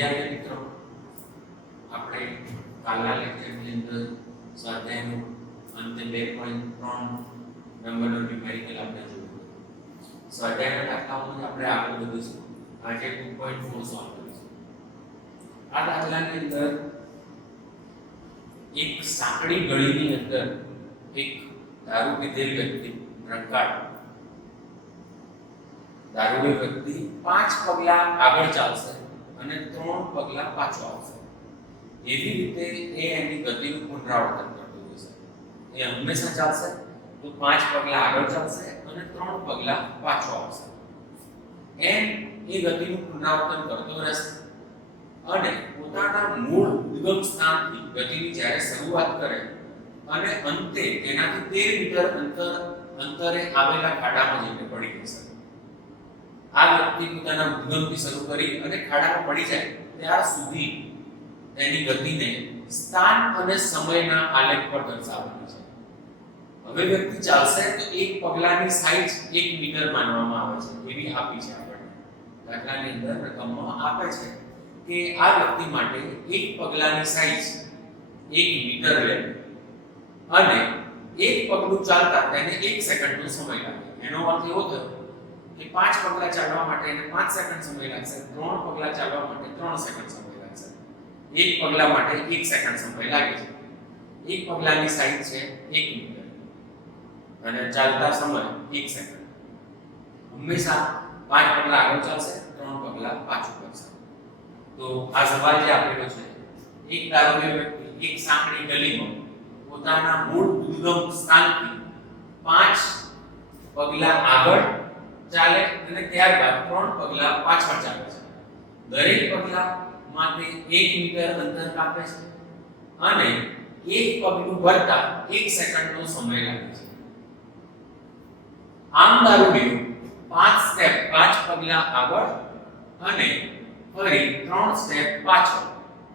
વિદ્યાર્થી મિત્રો, આપણે કાલના લેક્ચરની અંદર સ્વાધ્યાયનો અંતે 2.3 નંબરનો ન્યુમેરિકલ આપણે જોયું. સ્વાધ્યાયના દાખલાઓમાં આપણે આગળ વધીશું. આજે 2.4 સોલ્વ કરીશું. આ દાખલાની અંદર એક સાંકડી ગળીની અંદર એક દારૂ પીધેલ વ્યક્તિ રંકાળ દારૂડી વ્યક્તિ 5 પગલા આગળ ચાલશે અને 3 પગલા પાછો આવશે. એવી રીતે એ એની ગતિનું પુનરાવર્તન કરતું રહેશે. એ હંમેશા ચાલશે તો 5 પગલા આગળ ચાલશે અને 3 પગલા પાછો આવશે. એમ એ ગતિનું પુનરાવર્તન કરતો રહેશે અને પોતાના મૂળ ઉદ્ગમ સ્થાનથી ગતિની જ્યારે શરૂઆત કરે અને અંતે તેનાથી 13 મીટર અંતરે આવેલા ખાડામાં જઈને પડી જશે. આ વ્યક્તિ પોતાના ઉદ્ગમથી શરૂ કરી અને ખાડામાં પડી જાય ત્યાર સુધી તેની ગતિને સ્થાન અને સમયના આલેખ પર દર્શાવવાની છે. હવે વ્યક્તિ ચાલશે તો એક પગલાની સાઈઝ 1 મીટર માનવામાં આવે છે. એવી આપી છે આપણને દાખલાની અંદર રકમમાં આપે છે કે આ વ્યક્તિ માટે એક પગલાની સાઈઝ 1 મીટર લે અને એક પગલું ચાલતા તેને 1 સેકન્ડનો સમય લાગે. એનો અર્થ એવો થયો કે 5 પગલા ચાલવા માટે એને 5 સેકન્ડ સમય લાગશે, 3 પગલા ચાલવા માટે 3 સેકન્ડ સમય લાગશે, એક પગલા માટે 1 સેકન્ડ સમય લાગે છે. એક પગલાની સાઈઝ છે 1 મીટર અને ચાલતા સમય 1 સેકન્ડ. હંમેશા 5 પગલા આગળ ચાલશે, 3 પગલા પાછું કરશે. તો આ સવાલ જે આપેલો છે, એક દારૂડિયો વ્યક્તિ એક સાંકડી ગલીમાં પોતાના મૂળ ઉદ્ગમ સ્થાનથી 5 પગલા આગળ ચાલે અને ત્યારબાદ 3 પગલા પાછળ ચાલે છે. દરેક પગલા માટે 1 મીટર અંતર કાપે છે અને એક પગલું ભરતા 1 સેકન્ડનો સમય લાગે છે. આમ દારૂડિયો 5 સ્ટેપ 5 પગલા આગળ અને ફરી 3 સ્ટેપ પાછળ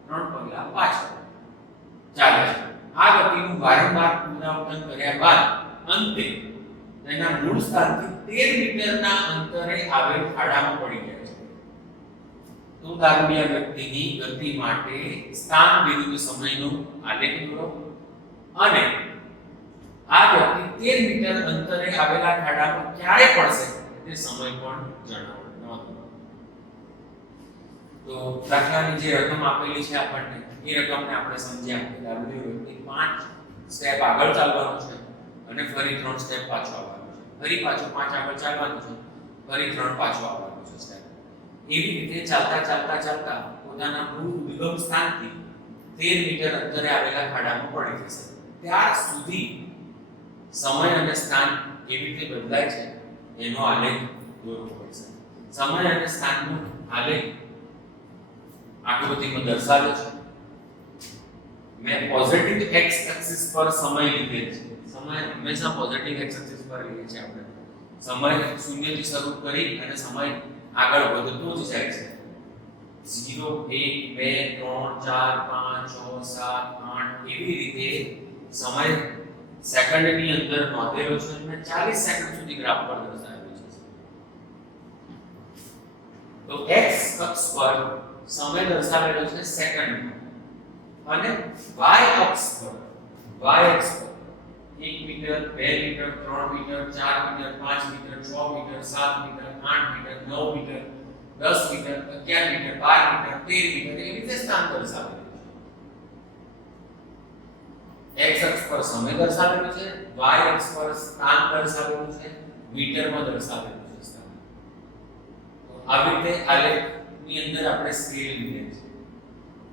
3 પગલા પાછળ ચાલે છે. આ ગતિનું વારંવાર પુનરાવર્તન કર્યા બાદ અંતે તેના મૂળ સ્થાનથી 13 મીટરના અંતરે આવેલ ખાડામાં પડી જાય છે. તો દારૂડિયા વ્યક્તિની ગતિ માટે સ્થાન વિરુદ્ધ સમયનો આલેખ દોરો અને આ વ્યક્તિ 13 મીટર અંતરે આવેલા ખાડામાં ક્યારે પડશે તે સમય પણ જણાવો. તો દાખલાની જે રકમ આપેલી છે આપણને, એ રકમને આપણે સમજ્યા કે દારૂડિયો વ્યક્તિ 5 સ્ટેપ આગળ ચાલવાનો છે અને ફરી 3 સ્ટેપ પાછો આવવાનો છે, ફરી પાછો 5 આગળ ચાલવાનું છે, ફરી 3 પાછો આવવાનો છે સ્ટેપ. એવી રીતે ચાલતા પોતાના મૂળ ઉદ્ગમ સ્થાનથી 13 મીટર અંતરે આવેલા ખાડામાં પડી જશે. ત્યાર સુધી સમય અને સ્થાન કેવી રીતે બદલાય છે એનો આલેખ દોરવો પડશે. સમય અને સ્થાનનો આલેખ આકૃતિમાં દર્શાવ્યો છે. મેં પોઝિટિવ x એક્સિસ પર સમય લીધેલ છે. સમય હંમેશા પોઝિટિવ x એક્સિસ પર લઈએ છીએ આપણે. સમય 0 થી શરૂ કરી અને સમય આગળ વધતો જ જાય છે. 0 1 2 3 4 5 6 7 8 એવી રીતે સમય સેકન્ડની અંદર નોંધેલો છે અને 40 સેકન્ડ સુધી ગ્રાફ પર દર્શાવેલો છે. તો x અક્ષ પર સમય દર્શાવેલો છે સેકન્ડમાં અને y અક્ષ પર 1 metre 2 metre 3 metre 4 metre 5 metre 6 metre 7 metre 8 metre 9 metre 10 metre 11 metre 12 metre 13 metre એવી રીતે સ્થાન દર્શાવેલું છે. x અક્ષ પર સમય દર્શાવેલો છે, y અક્ષ પર સ્થાન દર્શાવેલું છે, મીટરમાં દર્શાવેલું છે સ્થાન. તો આવી રીતે આલેખની અંદર આપણે સ્કેલ લીધેલ છે.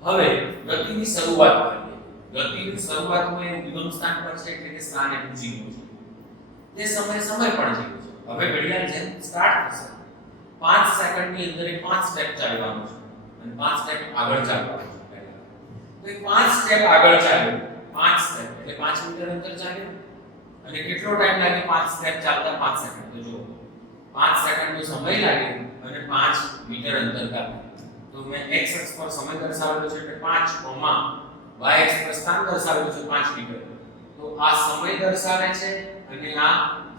હવે ગતિની શરૂઆત કરીએ. ગતિની શરૂઆતમાં એ ઉદ્ગમ સ્થાન પર છે એટલે કે સ્થાન એનું 0 છે. તે સમય પણ 0 છે. હવે ઘડિયાળ જેમ સ્ટાર્ટ થશે 5 સેકન્ડની અંદર એ 5 સ્ટેપ ચાલવાનું છે અને 5 સ્ટેપ આગળ ચાલવાનું છે પહેલા. તો એ 5 સ્ટેપ આગળ ચાલ્યો, 5 સ્ટેપ એટલે 5 મીટર અંતર ચાલ્યો અને કેટલો ટાઈમ લાગે 5 સ્ટેપ ચાલતા? 5 સેકન્ડ. તો જો 5 સેકન્ડનો સમય લાગ્યો અને 5 મીટર અંતર કાપ્યું. તો મેં x અક્ષ પર સમય દર્શાવેલો છે એટલે 5, y અક્ષ પર સ્થાન દર્શાવેલું છે 5 મીટર. તો આ સમય દર્શાવે છે અને આ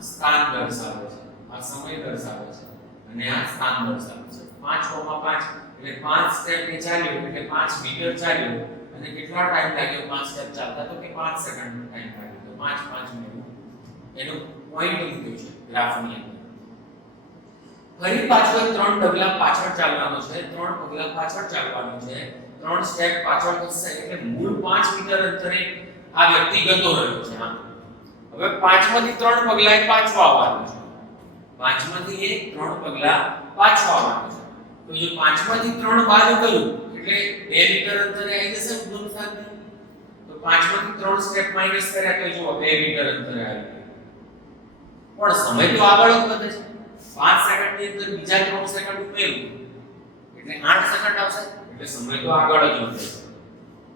સ્થાન દર્શાવે છે. આ સમય દર્શાવે છે અને આ સ્થાન દર્શાવે છે. 5, 5 એટલે 5 સ્ટેપ એ ચાલ્યો એટલે 5 મીટર ચાલ્યો અને કેટલા ટાઈમ લાગ્યો 5 સ્ટેપ ચાલતા તો કે 5 સેકન્ડ ટાઈમ લાગ્યો તો 5 મિનિટ એનો પોઈન્ટ મૂક્યો છે ગ્રાફની અંદર. ફરી પાછો 3 ડગલા પાછળ ચાલવાનો છે 3 પગલા પાછળ ચાલવાનું છે 3 સ્ટેપ પાછળ થશે એટલે મૂળ 5 મીટર અંતરે આ વ્યક્તિ ગતો રહ્યો છે. હવે 5માંથી 3 પગલા એ પાછો આવવાનો છે 5માંથી એ 3 પગલા પાછો આવવાનો છે તો જો 5માંથી 3 બાદ કર્યું એટલે 2 મીટર અંતરે આવી જશે ઉદ્ગમ સ્થાનથી. તો 5માંથી 3 સ્ટેપ માઈનસ કર્યા તો જો 2 મીટર અંતરે આવી ગયું પણ સમય તો આગળ જ વધે છે 5 સેકન્ડની અંદર બીજા 3 સેકન્ડ ઉમેરું એટલે 8 સેકન્ડ આવશે એટલે સમય તો આગળ જ વધે છે.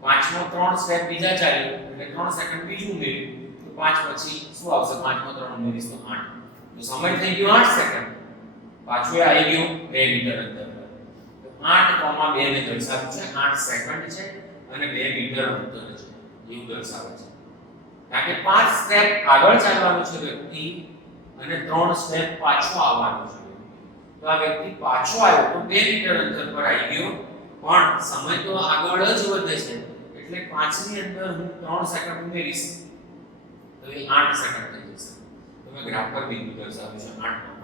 5મો 3 સ્ટેપ બીજા ચાલ્યો એટલે 3 સેકન્ડ બીજું ઉમેર્યું તો 5 પછી શું આવશે 5મો 3 ઉમેરીશ તો 8 તો સમય થઈ ગયો 8 સેકન્ડ પાછું આવી ગયું 2 મીટર અંતર તો 8,2 ને દર્શાવ્યું છે 8 સેકન્ડ છે અને 2 મીટર અંતર છે એવું દર્શાવે છે. કારણ કે 5 સ્ટેપ આગળ ચાલવાનું છે વ્યક્તિ અને 3 સ્ટેપ પાછો આવવાનો છે તો આ વ્યક્તિ પાછો આવ્યો તો 2 મીટર અંતર પર આવી ગયો પણ સમય તો આગળ જ વધે છે એટલે 5 ની અંદર હું 3 સેકન્ડ ઉમેરીશ તો એ 8 સેકન્ડ થઈ જશે. તો મેં ગ્રાફ પર બિંદુ દર્શાવ્યું છે 8 નો.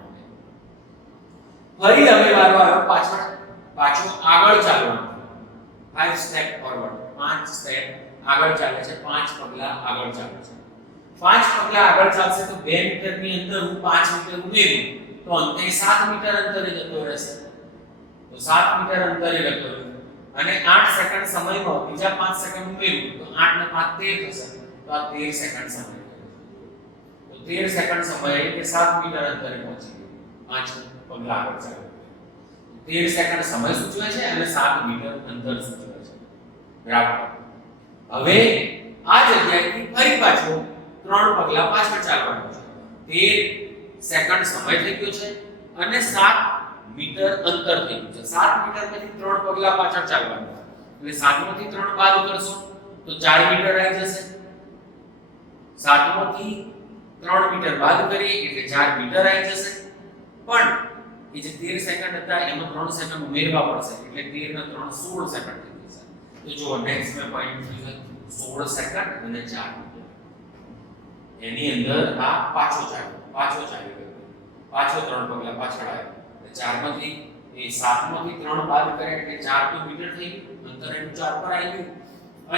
ફરી હવે વારો આવ્યો પાછો આગળ ચાલવાનું 5 સ્ટેપ ફોરવર્ડ 5 સ્ટેપ આગળ ચાલે છે 5 પગલા આગળ ચાલે છે 5 પગલા આગળ ચાલશે તો 2 મીટરની અંદર હું 5 મીટર ઉમેરું તો અંતે 7 મીટર અંતરે જતો રહેશે તો 7 મીટર અંતરે જતો રહે અને 8 સેકન્ડ સમયમાં બીજા 5 સેકન્ડ ઉમેરું તો 8 ને 5 13 થશે તો આ 13 સેકન્ડ સમય તો 13 સેકન્ડ સમયે કે 7 મીટર અંતરે પહોંચી ગયો 5 પગલા આગળ ચાલ્યો 13 સેકન્ડ સમય સૂચવે છે અને 7 મીટર અંતર સૂચવે છે બરાબર. હવે આ જગ્યાએથી ફરી પાછો 3 પગલા પાછળ ચાલવાનું છે 13 સેકન્ડ સમય થઈ ગયો છે અને 7 મીટર અંતર થઈ ગયું છે 7 મીટર પછી 3 પગલા પાછળ ચાલવાનું એટલે 7માંથી 3 બાદ કરશો તો 4 મીટર આવી જશે 7માંથી 3 મીટર બાદ કરીએ એટલે 4 મીટર આવી જશે પણ એ જે 13 સેકન્ડ હતા એમાં 3 સેકન્ડ ઉમેરવા પડશે એટલે 13 ને 3 16 સેકન્ડ થઈ જશે. તો જો નેક્સ્ટ મે પોઈન્ટ થઈ જશે 16 સેકન્ડ અને 4 મીટર એની અંદર આ પાછો ચાલ્યો પાછો 3 પગલા પાછળ આવ્યો 4 માંથી એ 7 માંથી 3 બાદ કરે એટલે 4 તો મીટર થઈ ગયું અંતર એનું 4 પર આવી ગયું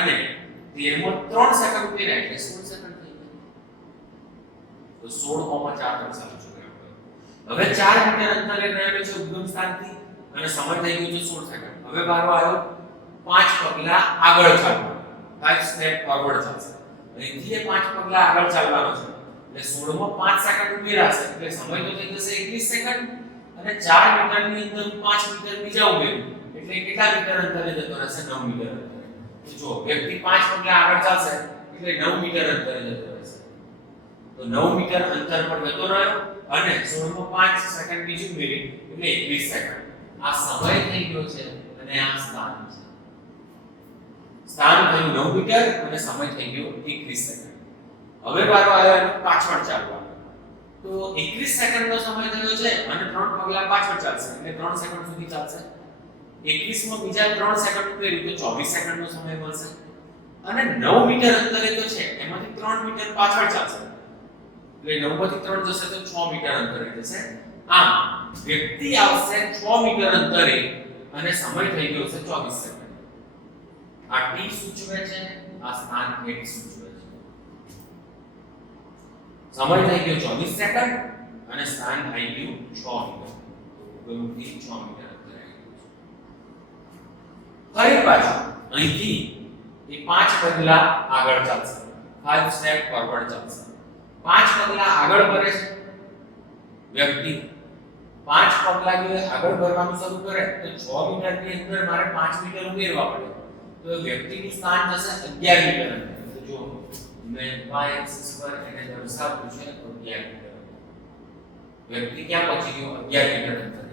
અને 13 માં 3 સેકન્ડ ઉમેર્યા એટલે 16 સેકન્ડ થઈ ગયું તો 16,4 દર્શાવ્યું છે. હવે 4 મીટર અંતરે રહેલો છે ઉદ્ગમ સ્થાનથી અને સમય થઈ ગયો છે 16 સેકન્ડ. હવે વારો આવ્યો 5 પગલા આગળ ચાલવાનો 5 સ્ટેપ ફોરવર્ડ ચાલશે અહીંથી એ 5 પગલા આગળ ચાલવાનો છે એટલે 16 માં 5 સેકન્ડ ઉમેરાશે એટલે સમય તો થઈ જશે 21 સેકન્ડ અને 4 મીટરની અંદર 5 મીટર બીજા ઉમેરું એટલે કેટલા મીટર અંતરે જતો રહેશે 9 મીટર અંતરે. જો વ્યક્તિ 5 પગલા આગળ ચાલશે એટલે 9 મીટર અંતરે જતો રહેશે તો 9 મીટર અંતર પર જતો રહ્યો અને 16 માં 5 સેકન્ડ બીજું ઉમેરી એટલે 21 સેકન્ડ. આ સમય થઈ ગયો છે અને આ સ્થાન છે. સ્થાન થયું 9 મીટર અને સમય થઈ ગયો 21 સેકન્ડ. હવે વારો આવ્યો એનો પાછળ ચાલવાનો તો 21 સેકન્ડનો સમય થયો છે અને 3 પગલા પાછળ ચાલશે એટલે 3 સેકન્ડ સુધી ચાલશે 21 માં બીજા 3 સેકન્ડ ઉમેરી તો 24 સેકન્ડનો સમય મળશે અને 9 મીટર અંતરે તો છે એમાંથી 3 મીટર પાછળ ચાલશે એટલે 9 માંથી 3 જશે તો 6 મીટર અંતરે જશે. આમ વ્યક્તિ આવશે 6 મીટર અંતરે અને સમય થઈ ગયો છે 24 સેકન્ડ. આ t સૂચવે છે આ સ્થાન x સૂચવે છે. સમય થઈ ગયો 24 સેકન્ડ અને સ્થાન થઈ ગયું 6 મીટર. ઉગમથી 6 મીટર અંતરે આવી ગયું છે. ફરી પાછું અહીંથી એ 5 પગલા આગળ ચાલશે 5 સ્ટેપ ફોરવર્ડ ચાલશે 5 પગલા આગળ ભરે છે વ્યક્તિ 5 પગલા જો આગળ ભરવાનું શરૂ કરે તો 6 મીટરની અંદર મારે 5 મીટર ઉમેરવા પડે તો વ્યક્તિનું સ્થાન જશે 11 મીટર અંતરે. તો જો મેં y axis પર એને દર્શાવ્યું છે 11 મીટર. વ્યક્તિ ક્યાં પહોંચી ગયો 11 મીટર અંતરે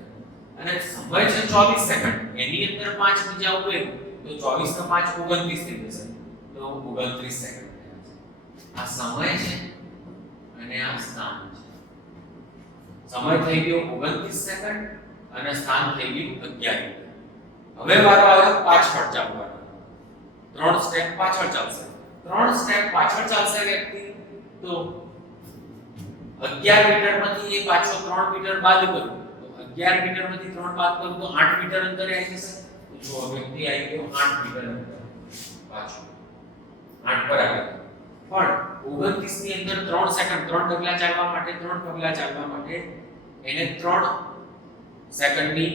અને સમય છે 24 સેકન્ડ એની અંદર 5 બીજા ઉમેરું તો 24 ને 5 29 થઈ જશે તો 29 સેકન્ડ થયા છે. આ સમય છે અને આ સ્થાન છે. સમય થઈ ગયો 29 સેકન્ડ અને સ્થાન થઈ ગયું 11 મીટર. હવે વારો આવ્યો પાછળ ચાલવાનો. 3 સ્ટેપ પાછળ ચાલશે. 3 સ્ટેપ પાછળ ચાલશે વ્યક્તિ તો 11 મીટર માંથી એ પાછો 3 મીટર બાદ કરું તો 11 મીટર માંથી 3 બાદ કરું તો 8 મીટર અંતરે આવી જશે. તો જો વ્યક્તિ આવી ગયો 8 મીટર અંતરે પાછો 8 પર આવી ગયો. પણ 29 ની અંદર 3 સેકન્ડ 3 ડગલા ચાલવા માટે 3 પગલા ચાલવા માટે એને 3 સેકન્ડની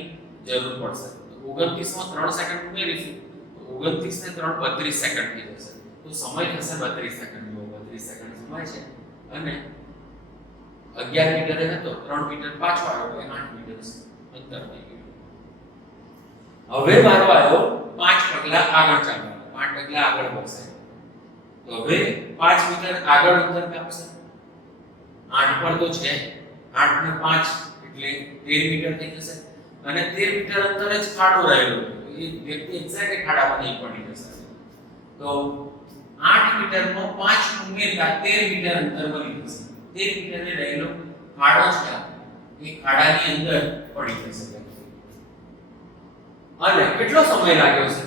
જરૂર પડશે. તો 29 માં 3 સેકન્ડ ઉમેરીશું તો 29 ને 3 32 સેકન્ડ થઈ જશે. તો સમય થશે 32 સેકન્ડ. 32 સેકન્ડ સમય છે અને 11 મીટરે હતો 3 મીટર પાછો આવ્યો એટલે 8 મીટર અંતર થઈ ગયું. હવે મારો આવ્યો 5 પગલા આગળ ચાલવાનો. 5 પગલા આગળ વધશે તો હવે 5 મીટર આગળ અંતર કાપશે. 8 પર તો છે 8 ને 5 એટલે 13 મીટર થઈ જશે અને 13 મીટર અંતરે જ ખાડો રહેલો એ વ્યક્તિ એક્ઝેક્ટ ખાડામાં નહીં પડી જશે. તો 8 મીટરમાં 5 ઉમેરતા 13 મીટર અંતર બની જશે. 13 મીટરે રહેલો ખાડો છે એ ખાડાની અંદર પડી જશે. અને કેટલો સમય લાગ્યો છે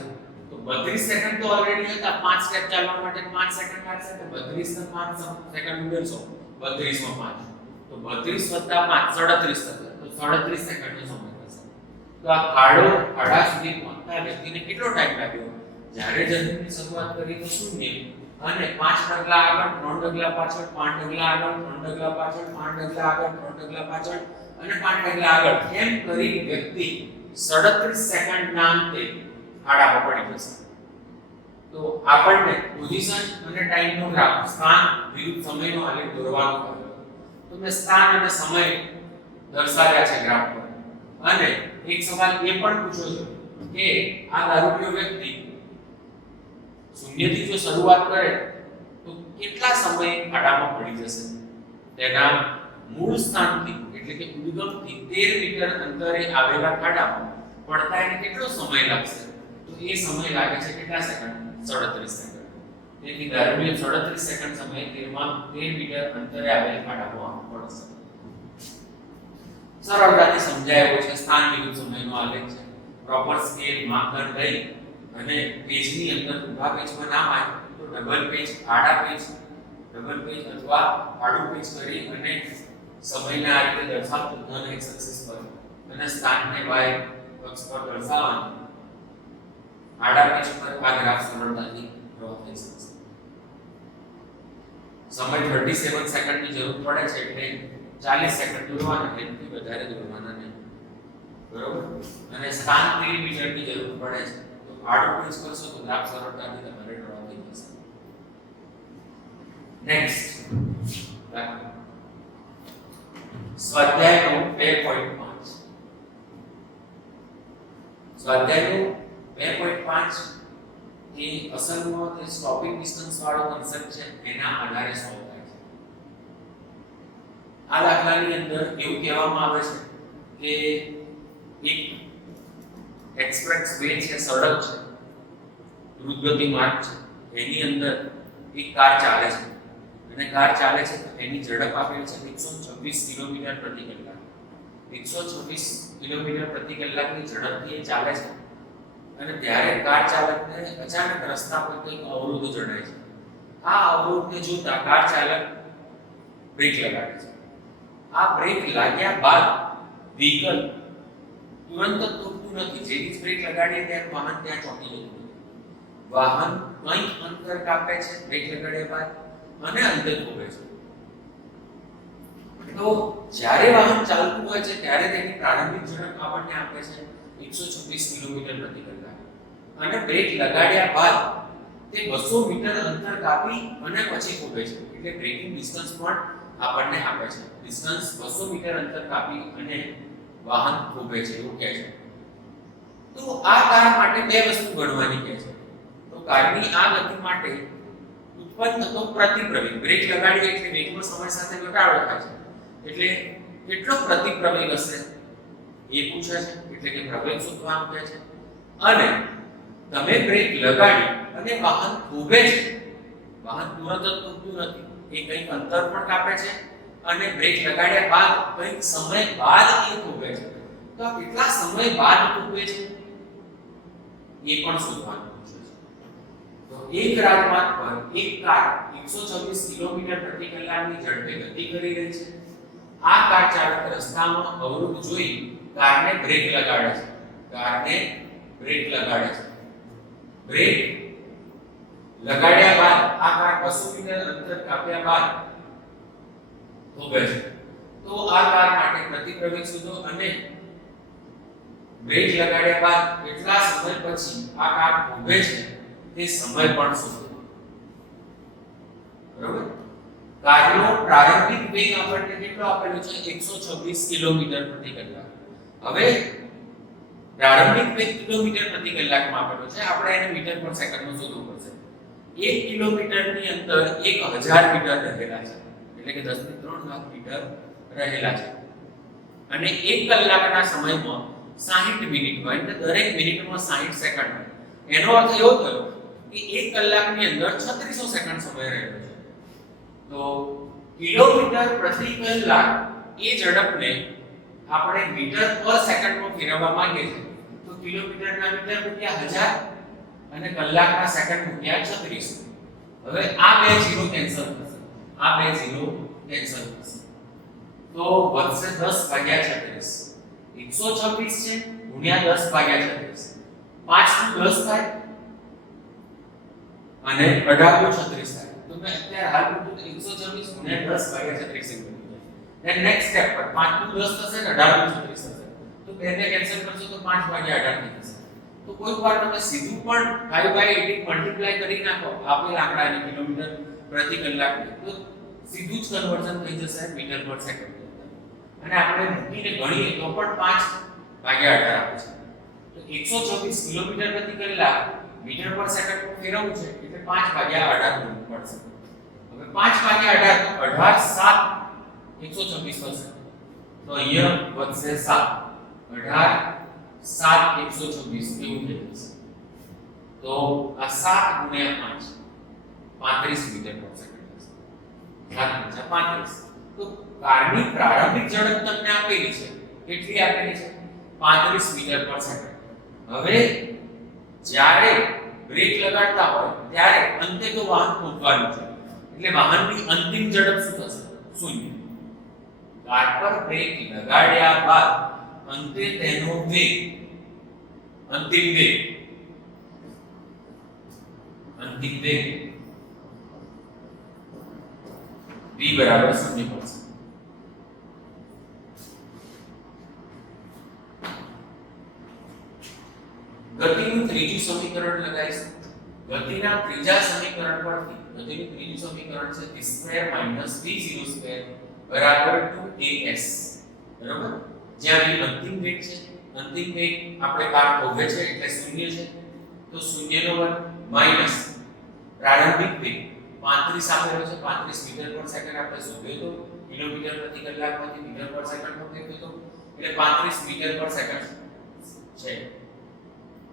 તો 32 સેકન્ડ તો ઓલરેડી હતા. 5 સ્ટેપ ચાલવા માટે 5 સેકન્ડ લાગશે તો 32 ને 5 સેકન્ડ ઉમેરશો 32 માં 5 તો 32 + 5 37 થશે. તો 37 સેકન્ડનો સમય થશે. તો આ ખાડા સુધી પહોંચતા વ્યક્તિને કેટલો ટાઈમ લાગ્યો? જ્યારે જર્નીની શરૂઆત કરી તો 0 અને 5 ડગલા આગળ 3 ડગલા પાછળ 5 ડગલા આગળ 3 ડગલા પાછળ 5 ડગલા આગળ 3 ડગલા પાછળ અને 5 ડગલા આગળ એમ કરી વ્યક્તિ 37 સેકન્ડના અંતે ખાડામાં પડી જશે. તો આપણને પોઝિશન અને ટાઈમનો ગ્રાફ સ્થાન વિરુદ્ધ સમયનો આલેખ દોરવાનો કહ્યો. તો મેં સ્થાન અને સમય દર્શાવ્યા છે ગ્રાફ પર. અને એક સવાલ એ પણ પૂછ્યો છે કે આ દારૂડિયો વ્યક્તિ શૂન્યથી જો શરૂઆત કરે તો કેટલા સમય ખાડામાં પડી જશે? તેના મૂળ સ્થાનથી એટલે કે ઉદ્ગમથી 13 મીટર અંતરે આવેલા ખાડામાં પડતા એને કેટલો સમય લાગશે? તો એ સમય લાગે છે કેટલા સેકન્ડ? 37 સેકન્ડ. તેથી દારૂડિયો 37 સેકન્ડ સમયે 13 મીટર અંતરે આવેલા ખાડામાં પડશે. સરળતાથી સમજાયો છે. સ્થાન વિરુદ્ધ સમયનો આલેખ છે. પ્રોપર સ્કેલ માપદંડ લઈ અને પેજની અંદર ઊભા પેજમાં નામ આવે તો ડબલ પેજ, આડા પેજ, ડબલ પેજ અથવા આડું પેજ કરી અને સમયને આ રીતે દર્શાવતો ધન x એક્સિસ પર અને સ્થાનને y અક્ષ પર દર્શાવવાનું. આડા પેજ પર આ ગ્રાફ સરળતાથી ડ્રો થઈ શકશે. સમય 37 સેકન્ડની જરૂર પડે છે એટલે 40 સેકન્ડ દોરવાના, એનાથી વધારે દોરવાના નહીં. બરોબર? અને સ્થાન 3 મીટરની જરૂર પડે છે તો આડું પેજ કરશો તો ગ્રાફ સરળતાથી તમારે ડ્રો થઈ જશે. નેક્સ્ટ સ્વાધ્યાયનો 2.5. સ્વાધ્યાયનો 2.5 એ અસલમાં તે સ્ટોપિંગ ડિસ્ટન્સ વાળો કન્સેપ્ટ છે એના આધારે સોલ્વ થાય છે. આ દાખલાની અંદર એવું કહેવામાં આવે છે કે એક એક્સપ્રેસ વે છે, સડક છે, દ્રુતગતિ માર્ગ છે, એની અંદર એક કાર ચાલે છે અને કાર ચાલે છે તો એની ઝડપ આપેલ છે 126 કિલોમીટર પ્રતિ કલાક. 126 કિલોમીટર પ્રતિ કલાકની ઝડપથી એ ચાલે છે અને ત્યારે કાર ચાલકને અચાનક રસ્તા પર કંઈક અવરોધ જણાય છે. આ અવરોધને જોતા કાર ચાલક બ્રેક લગાડે છે. આ બ્રેક લાગ્યા બાદ વ્હીકલ તુરંત થોભતું નથી. જેવી જ બ્રેક લગાડીએ ત્યારે વાહન ત્યાં ચોંટી જતું નથી. વાહન કંઈક અંતર કાપે છે બ્રેક લગાડ્યા બાદ અને અંતે થોભે છે. તો જ્યારે વાહન ચાલતું હોય છે ત્યારે તેની પ્રારંભિક ઝડપ આપણને આપે છે 126 કિલોમીટર પ્રતિ કલાક અને બ્રેક લગાડ્યા બાદ તે 200 મીટર અંતર કાપી અને પછી થોભે છે. એટલે બ્રેકિંગ ડિસ્ટન્સ પણ આપણને આપે છે. ડિસ્ટન્સ 200 મીટર અંતર કાપી અને વાહન થોભે છે એવું કહે છે. તો આ કાર માટે બે વસ્તુ ગણવાની કહે છે. તો કારની આ ગતિ માટે ઉત્પન્ન થતો પ્રતિપ્રવેગ, બ્રેક લગાડીએ એટલે વેગમાં સમય સાથે ઘટાડો થાય છે એટલે કેટલો પ્રતિપ્રવેગ હશે એ પૂછે છે. એટલે કે પ્રવેગ શોધવાનું કહે છે. અને તમે બ્રેક લગાડી અને વાહન થોભે છે, વાહન તુરંત જ થોભતું નથી, એ કંઈક અંતર પણ કાપે છે અને બ્રેક લગાડ્યા બાદ કંઈક સમય બાદ એ થોભે છે. તો આ કેટલા સમય બાદ થોભે છે એ પણ શોધવાનું છે. તો એક રાત માર્ગ પર એક કાર 126 કિલોમીટર પ્રતિ કલાકની ઝડપે ગતિ કરી રહી છે. આ કાર ચાલક રસ્તામાં અવરોધ જોઈ કારને બ્રેક લગાડે છે. બ્રેક લગાડ્યા બાદ આ કાર 200 મીટર અંતર કાપ્યા બાદ થોભે છે. તો આ કાર માટે પ્રતિપ્રવેગ શોધો અને બ્રેક લગાડ્યા બાદ કેટલા સમય પછી આ કાર થોભે છે તે સમય પણ શોધો. બરોબર? કારનો પ્રારંભિક વેગ આપણને કેટલો આપેલો છે? 126 કિલોમીટર પ્રતિ કલાક. હવે પ્રારંભિક વેગ કિલોમીટર પ્રતિ કલાકમાં આપેલો છે, આપણે એને મીટર પર સેકન્ડમાં શોધવું પડશે. 1 કિલોમીટરની અંદર 1000 મીટર રહેલા છે, એટલે કે 10 ની 3 લાખ મીટર રહેલા છે. અને 1 કલાકના સમયમાં 60 મિનિટ હોય, એટલે દરેક મિનિટમાં 60 સેકન્ડ હોય. એનો અર્થ એવો થયો કે 1 કલાકની અંદર 3600 સેકન્ડ સમય રહેલો છે. તો કિલોમીટર પ્રતિ કલાક એ ઝડપને આપણે મીટર પર સેકન્ડમાં ફેરવવા માંગીએ છીએ. તો કિલોમીટરના મીટર મૂક્યા 1000 અને કલાકના સેકન્ડ મૂક્યા 3600. હવે આ બે ઝીરો કેન્સલ થશે. તો વધશે 10/36. 126 છે ગુણ્યા 10/36. 5 નું 10 થાય અને 18 નું 36 થાય. તો મેં અત્યારે હાલ પૂછું તો 126 ગુણ્યા 10/36 then next step પર 5 નું 10 થશે અને 18 નું 36 થશે. તો બેને કેન્સલ કરશો તો 5/18 થશે. તો કોઈ વાર તમે સીધું પણ 5/18 મલ્ટીપ્લાય કરી નાખો આપેલ આંકડાને કિલોમીટર પ્રતિ કલાક, તો સીધું જ કન્વર્ઝન થઈ જશે મીટર પર સેકન્ડ. અને આપણે મૂકીને ગણીએ તો પણ 5/18 આવે છે. તો 124 કિલોમીટર પ્રતિ કલાક મીટર પર સેકન્ડ પર ફેરવવું છે એટલે 5/18 ગણવું પડશે. હવે 5/18 તો 18 7 126 થશે. તો અહીંયા વધશે 7. 18 7 126 એવું થઈ જશે. તો આ 7 ગુણ્યા 5 35 મીટર પર સેકન્ડ થશે. 7 35. તો કારની પ્રારંભિક ઝડપ તમને આપેલી છે. કેટલી આપેલી છે? 35 મીટર પર સેકન્ડ. હવે જ્યારે બ્રેક લગાડતા હોય ત્યારે અંતે તો વાહન થોભવાનું છે, એટલે વાહનની અંતિમ ઝડપ શું થશે? 0. કાર પર બ્રેક લગાડ્યા બાદ અંતે તેનો વેગ, અંતિમ વેગ v બરાબર 0 મળશે. ગતિનું ત્રીજું સમીકરણ લગાવીશું. ગતિના ત્રીજા સમીકરણ પરથી ગતિનું ત્રીજું સમીકરણ છે v² v02 બરાબર 2as. બરાબર? જ્યાં v અંતિમ વેગ છે, અંતિમ વેગ આપણે કાર થોભે છે એટલે 0 છે, તો 0 નો વર્ગ માઈનસ પ્રારંભિક વેગ 35 આપેલો છે, 35 મીટર પર સેકન્ડ આપણે શોધ્યો તો, કિલોમીટર પ્રતિ કલાકમાંથી મીટર પર સેકન્ડમાં ફેરવ્યો તો, એટલે 35 મીટર પર સેકન્ડ છે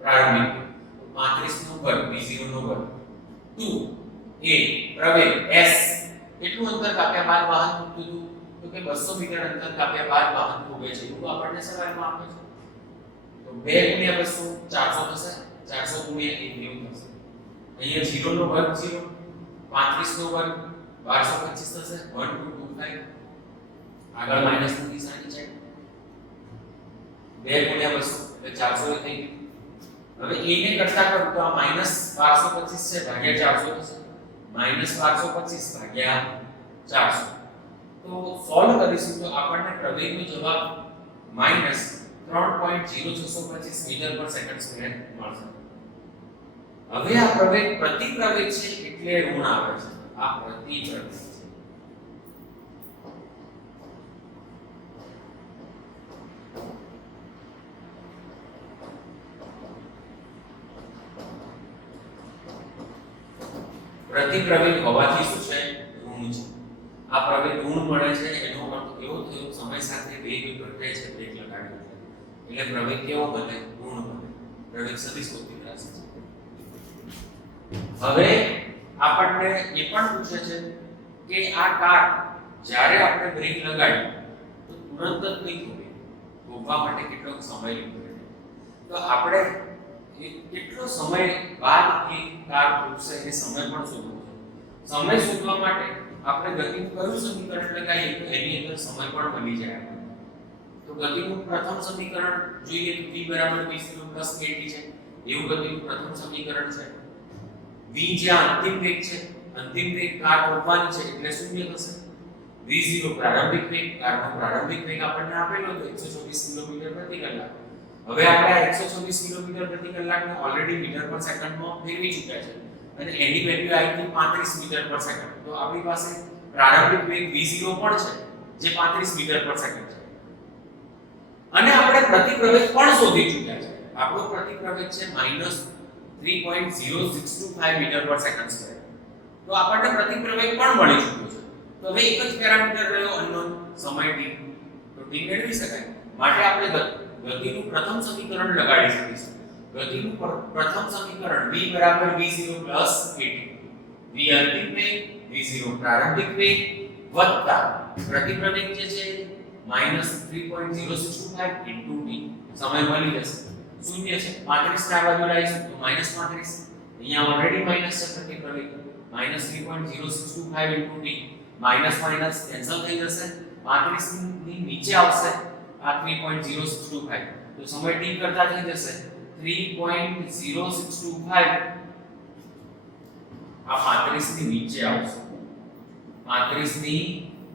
પ્રારંભિક. 35 નો વર્ગ v0 નો વર્ગ 2 a પ્રવેગ s કેટલું અંતર કાપ્યા બાદ વાહન થોભતું હતું? તો કે 200 મીટર અંતર કાપ્યા બાદ વાહન થોભે છે એવું આપણને સવાલમાં આપે છે. તો 2 ગુણ્યા 200 400 થશે, 400 ગુણ્યા 1 90 થશે. અહીંયા 0 નો વર્ગ 0, 35 નો વર્ગ 1225 થશે, 1225. આગળ માઈનસ ની નિશાની છે. 2 ગુણ્યા 200 એટલે 400 થઈ ગયું. હવે a ને કરતા કરું તો આ માઈનસ 1225 છે ભાગ્યા 400 થશે, માઈનસ 1225 ભાગ્યા 400. તો સોલ્વ કરીશું તો આપણને પ્રવેગનો જવાબ માઈનસ 3.0625 મીટર પર સેકન્ડ સ્ક્વેર મળશે. હવે આ પ્રવેગ પ્રતિપ્રવેગ છે એટલે ઋણ આવે છે. આ પ્રતિપ્રવેગ છે. પ્રતિપ્રવેગ હોવાથી શું છે? ઋણ છે. આ પ્રવેગ ઋણ મળે છે એનો અર્થ એવો થયો સમય સાથે વેગ ઘટે છે બ્રેક લગાડ્યો એટલે પ્રવેગ કેવો બને? ઋણ બને. પ્રવેગ સદિશ કોટિક રાશિ છે. હવે આપણને એ પણ પૂછે છે કે આ કાર જ્યારે આપણે બ્રેક લગાડી તો તુરંત જ નહીં થોભે, થોભવા માટે કેટલો સમય લીધો? તો આપણે કેટલો સમય બાદ એ કાર ખૂટશે એ સમય પણ શોધવો છે. સમય શોધવા માટે આપણે ગતિનું કયું સમીકરણ લગાવીએ તો એની અંદર સમય પણ મળી જાય આપણને. તો ગતિનું પ્રથમ સમીકરણ જોઈએ તો v બરાબર v0 પ્લસ at છે. એવું ગતિનું પ્રથમ સમીકરણ છે. v જે અંતિમ વેગ છે, અંતિમ વેગ કાર રોકવાની છે એટલે શૂન્ય થશે. v0 પ્રારંભિક વેગ, કારનો પ્રારંભિક વેગ આપણને આપેલો હતો 124 કિલોમીટર પ્રતિ કલાક. હવે આપણે આ 124 કિલોમીટર પ્રતિ કલાકને ઓલરેડી મીટર પર સેકન્ડમાં ફેરવી ચૂક્યા છે અને એની વેલ્યુ આવી હતી 35 મીટર પર સેકન્ડ. તો આપણી પાસે પ્રારંભિક વેગ v0 પણ છે જે 35 મીટર પર સેકન્ડ છે. અને આપણે પ્રતિપ્રવેગ પણ શોધી ચૂક્યા છે. આપણો પ્રતિપ્રવેગ છે -3.0625 મીટર પર સેકન્ડ સ્ક્વેર. તો આપણને પ્રતિપ્રવેગ પણ મળી ચૂક્યો છે. તો હવે એક જ પેરામીટર રહ્યો અનનોન સમય t. તો t મેળવી શકાય. માટે આપણે ગતિનું પ્રથમ સમીકરણ લગાડી શકીશું. ગતિનું પ્રથમ સમીકરણ v બરાબર v0 પ્લસ at. v અંતિમ વેગ, v0 પ્રારંભિક વેગ વત્તા પ્રતિપ્રવેગ જે છે -3.0625 into t. સમય મળી જશે. શૂન્ય છે 35 ના બાજુ લાવીશું તો -35. અહીંયા ઓલરેડી માઈનસ છે પ્રતિપ્રવેગ. -3.0625 into t. Minus minus cancel થઈ જશે. 35 ની નીચે આવશે આ 3.0625. તો સમય t કરતા થઈ જશે 3.0625. આ 35 ની નીચે આવશે. 35 ની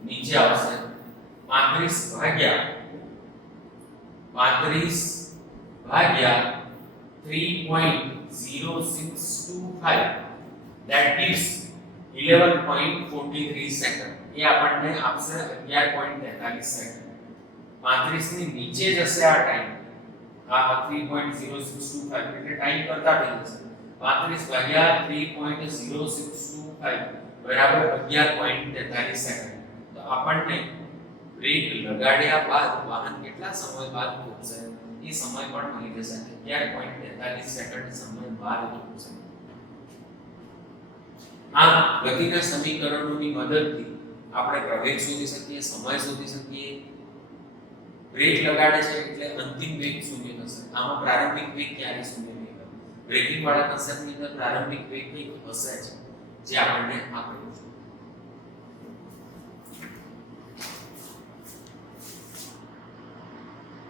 નીચે આવશે. 35 ભાગ્યા 3.0625 that gives 11.43 સેકન્ડ. એ આપણને આપશે 11.43 સેકન્ડ. 35 ની નીચે જશે આ ટાઈમ. આ 3.0625 એટલે ટાઈમ કરતા થઈ જશે. 35 ભાગ્યા 3.0625 બરાબર 11.43 સેકન્ડ. તો આપણને બ્રેક લગાડ્યા બાદ વાહન કેટલા સમય બાદ પહોંચશે એ સમય પણ મળી જશે. 11.43 સેકન્ડ સમય બાદ પહોંચશે. આ ગતિના સમીકરણોની મદદથી આપણે પ્રવેગ શોધી શકીએ, સમય શોધી શકીએ. બ્રેક લગાડે છે એટલે અંતિમ વેગ શૂન્ય થશે. આમાં પ્રારંભિક વેગ ક્યારે શૂન્ય નહીં થાય. બ્રેકિંગ વાળા કન્સેપ્ટની અંદર પ્રારંભિક વેગ કંઈક હશે જ જે આપણને આપેલું છે.